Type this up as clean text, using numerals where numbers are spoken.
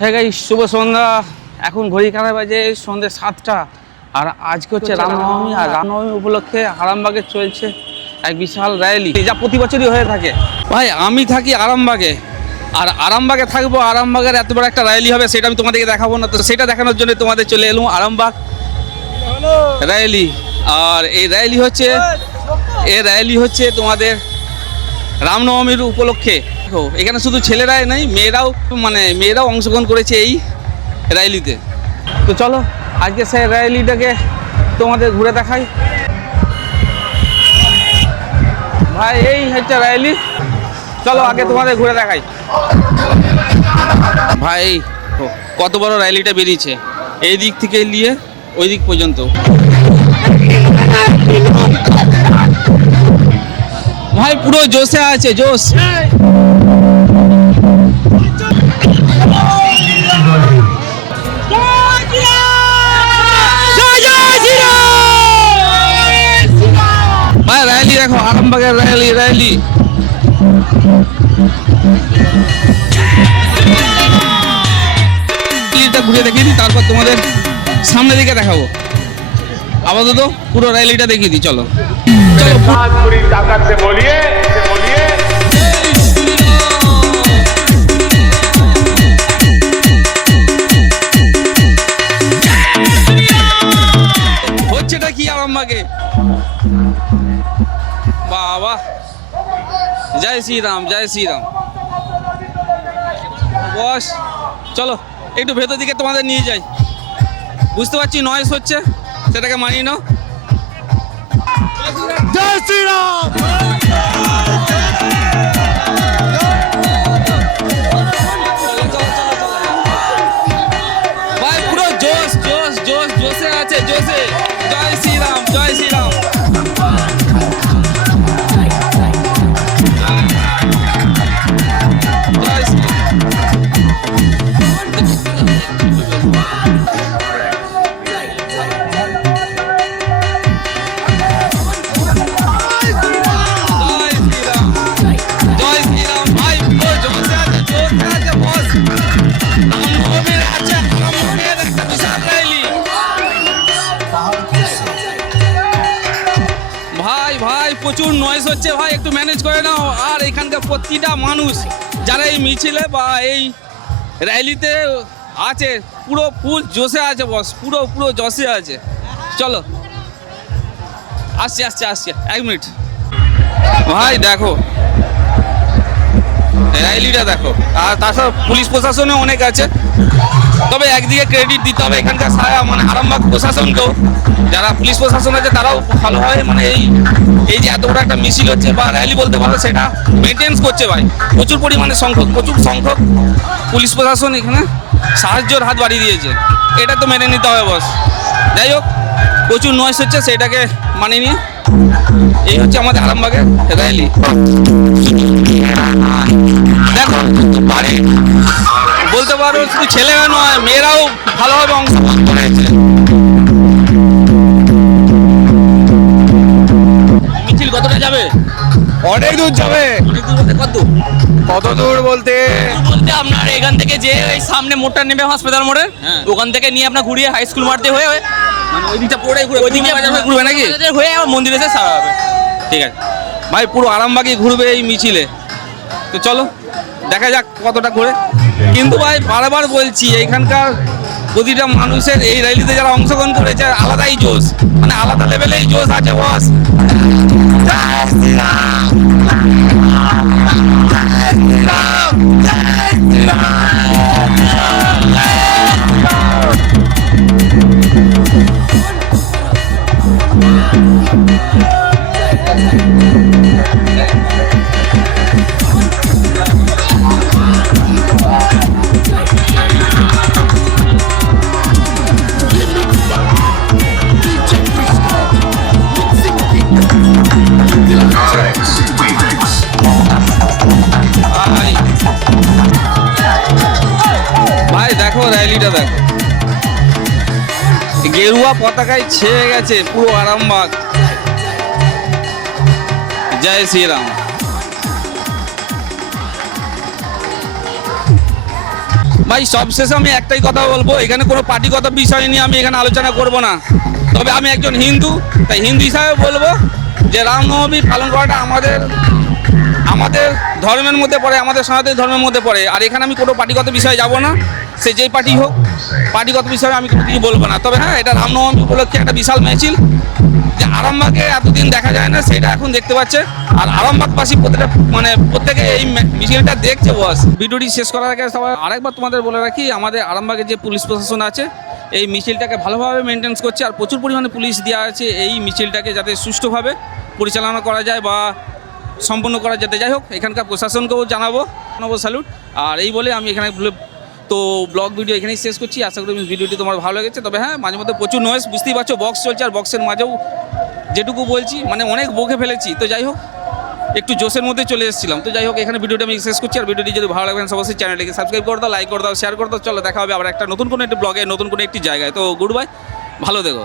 হ্যাঁ গাইস, শুভ সন্ধ্যা। এখন ঘড়ি কাটা বাজে সন্ধ্যে 7টা। আর আজকে হচ্ছে রামনবমী, আর রামনবমী উপলক্ষে আরামবাগে চলছে এক বিশাল র্যালি, যা প্রতি বছরই হয়ে থাকে। ভাই আমি থাকি আরামবাগে, আর আরামবাগে থাকবো, আরামবাগের এত বড় একটা র্যালি হবে সেটা আমি তোমাদেরকে দেখাবো না, তো সেটা দেখানোর জন্য তোমাদের চলে এলাম আরামবাগ র্যালি। আর এই র্যালি হচ্ছে তোমাদের রামনবমীর উপলক্ষে। এখানে শুধু ছেলেরাই নাই, মেয়েরাও অংশগ্রহণ করেছে এই র্যালিতে। তো চলো আজকে সেই র্যালিটাকে তোমাদের ঘুরে দেখাই। ভাই এই হচ্ছে র্যালি, চলো আগে তোমাদের ঘুরে দেখাই। ভাই কত বড় র্যালিটা বেরিয়েছে, এই দিক থেকে নিয়ে ওই দিক পর্যন্ত। ভাই পুরো জোশে আছে, জোশ। ভাই র্যালি দেখো, আরামবাগের র্যালি। ঘুরে দেখিয়ে দিই, তারপর তোমাদের সামনের দিকে দেখাবো। আপাতত পুরো র্যালিটা দেখিয়ে দিই, চলো। पूरी ताकत से बोलिए হচ্ছেটা কি আরামবাগে? বাবা, জয় শ্রীরাম, জয় শ্রীরাম। বস চলো একটু ভেতর দিকে তোমাদের নিয়ে যাই। বুঝতে পারছি নয়েজ হচ্ছে, সেটাকে মানিয়ে নাও। জয় শ্রীরাম। ভাই পুরো জোশ জোশ জোশ জোশে আছে, জোশে। জয় শ্রীরাম, জয় শ্রীরাম। জয় শ্রীরাম। জয় শ্রীরাম, জয় শ্রীরাম। ভাই পুরো জোশে আছে, জোশে আছে বস। রামনবমীর আছে, রামনবমীর একটা বিশাল র্যালি। ভাই প্রচুর নয়েজ হচ্ছে ভাই, একটু ম্যানেজ করে নাও। আর এখানকার প্রতিটা মানুষ যারা এই মিছিলে বা এই র্যালিতে আছে পুরো ফুল জোশে আছে বস, পুরো জোশে আছে। চলো আসছি 1 মিনিট। ভাই দেখো র্যালিটা দেখো, আর তাছাড়া পুলিশ প্রশাসনে অনেক আছে। তবে একদিকে ক্রেডিট দিতে হবে এখানকার আরামবাগ প্রশাসনকেও, যারা পুলিশ প্রশাসন আছে তারাও ভালোভাবে এই যে এত বড় একটা মিছিল হচ্ছে বা র্যালি বলতে পারো, সেটা মেনটেন্স করছে ভাই। প্রচুর সংখ্যক পুলিশ প্রশাসন এখানে সাহায্যের হাত বাড়িয়ে দিয়েছে, এটা তো মেনে নিতে হবে বস। যাই হোক, প্রচুর নয়েজ হচ্ছে, সেটাকে মানিয়ে নিয়ে এই হচ্ছে আমাদের আরামবাগের র্যালি। দেখো বলতে পারো শুধু ছেলেরা নয়, মেয়েরাও ভালোভাবে অংশগ্রহণ করেছে। মিছিল কতটা যাবে? অনেক দূর যাবে। অনেক দূর বলতে কত দূর? কত দূর বলতে আপনার এখান থেকে যে এই সামনে মোড়টা নেবে হাসপাতাল মোড়ে, হ্যাঁ। ওখান থেকে নিয়ে আপনার ঘুরিয়ে হাই স্কুল মাঠ দিয়ে হয়ে মানে ওই দিকটা পুরোটাই ঘুরে, ওইদিকে ঘুরবে নাকি? হয়ে আবার মন্দিরে এসে সারা হবে। ঠিক আছে ভাই, পুরো আরামবাগই ঘুরবে এই মিছিলে। তো চলো দেখা যাক কতটা ঘুরে। কিন্তু ভাই বারবার বলছি, এইখানকার প্রতিটা মানুষের এই র্যালিতে যারা অংশগ্রহণ করেছে আলাদাই জোশ, আলাদা লেভেলেই জোশ আছে বস। ভাই দেখো র্যালিটা দেখো, গেরুয়া পতাকায় ছেয়ে গেছে পুরো আরামবাগ। জয় শ্রীরাম। ভাই সবশেষে আমি একটাই কথা বলবো, এখানে কোনো পার্টিগত বিষয় নিয়ে আমি এখানে আলোচনা করব না। তবে আমি একজন হিন্দু, তাই হিন্দু হিসাবে বলবো যে রামনবমী পালন করাটা আমাদের ধর্মের মধ্যে পড়ে, আমাদের সনাতনী ধর্মের মধ্যে পড়ে। আর এখানে আমি কোনো পার্টিগত বিষয়ে যাব না, সে যেই পার্টি হোক, পার্টিগত বিষয়ে আমি কোনো কিছু বলবো না। তবে হ্যাঁ, এটা রামনবমী উপলক্ষে একটা বিশাল মিছিল, যে আরামবাগে এতদিন দেখা যায় না, সেটা এখন দেখতে পাচ্ছে। আর আরামবাগবাসী প্রত্যেকে এই মিছিলটা দেখছে বস। ভিডিওটি শেষ করার আগে সবাই আরেকবার তোমাদের বলে রাখি, আমাদের আরামবাগে যে পুলিশ প্রশাসন আছে এই মিছিলটাকে ভালোভাবে মেনটেন্স করছে, আর প্রচুর পরিমাণে পুলিশ দেওয়া আছে এই মিছিলটাকে যাতে সুষ্ঠুভাবে পরিচালনা করা যায় বা সম্পূর্ণ করা যেতে। যাই হোক, এখানকার প্রশাসনকেও জানাবো স্যালুট। আর এই বলে আমি এখানে তো ব্লগ ভিডিও এখানেই শেষ করছি। আশা করি ভিডিওটি তোমার ভালো লেগেছে। তবে হ্যাঁ, মাঝে মধ্যে প্রচুর নয়েজ, বুঝতেই পারছো, বক্স চলছে, আর বক্সের মাঝেও যেটুকু বলছি অনেক বকে ফেলেছি। তো যাই হোক, একটু জোশের মধ্যে চলে এসেছিলাম। তো যাই হোক, এখানে ভিডিওটা আমি শেষ করছি। আর ভিডিওটি যদি ভালো লাগবেন অবশ্যই চ্যানেলটিকে সাবস্ক্রাইব করে দাও, লাইক করে দাও, শেয়ার করে দাও। চলো দেখা হবে আবার একটা নতুন কোনো একটি ব্লগে, নতুন কোনো একটি জায়গায়। তো গুড বাই, ভালো থেকো।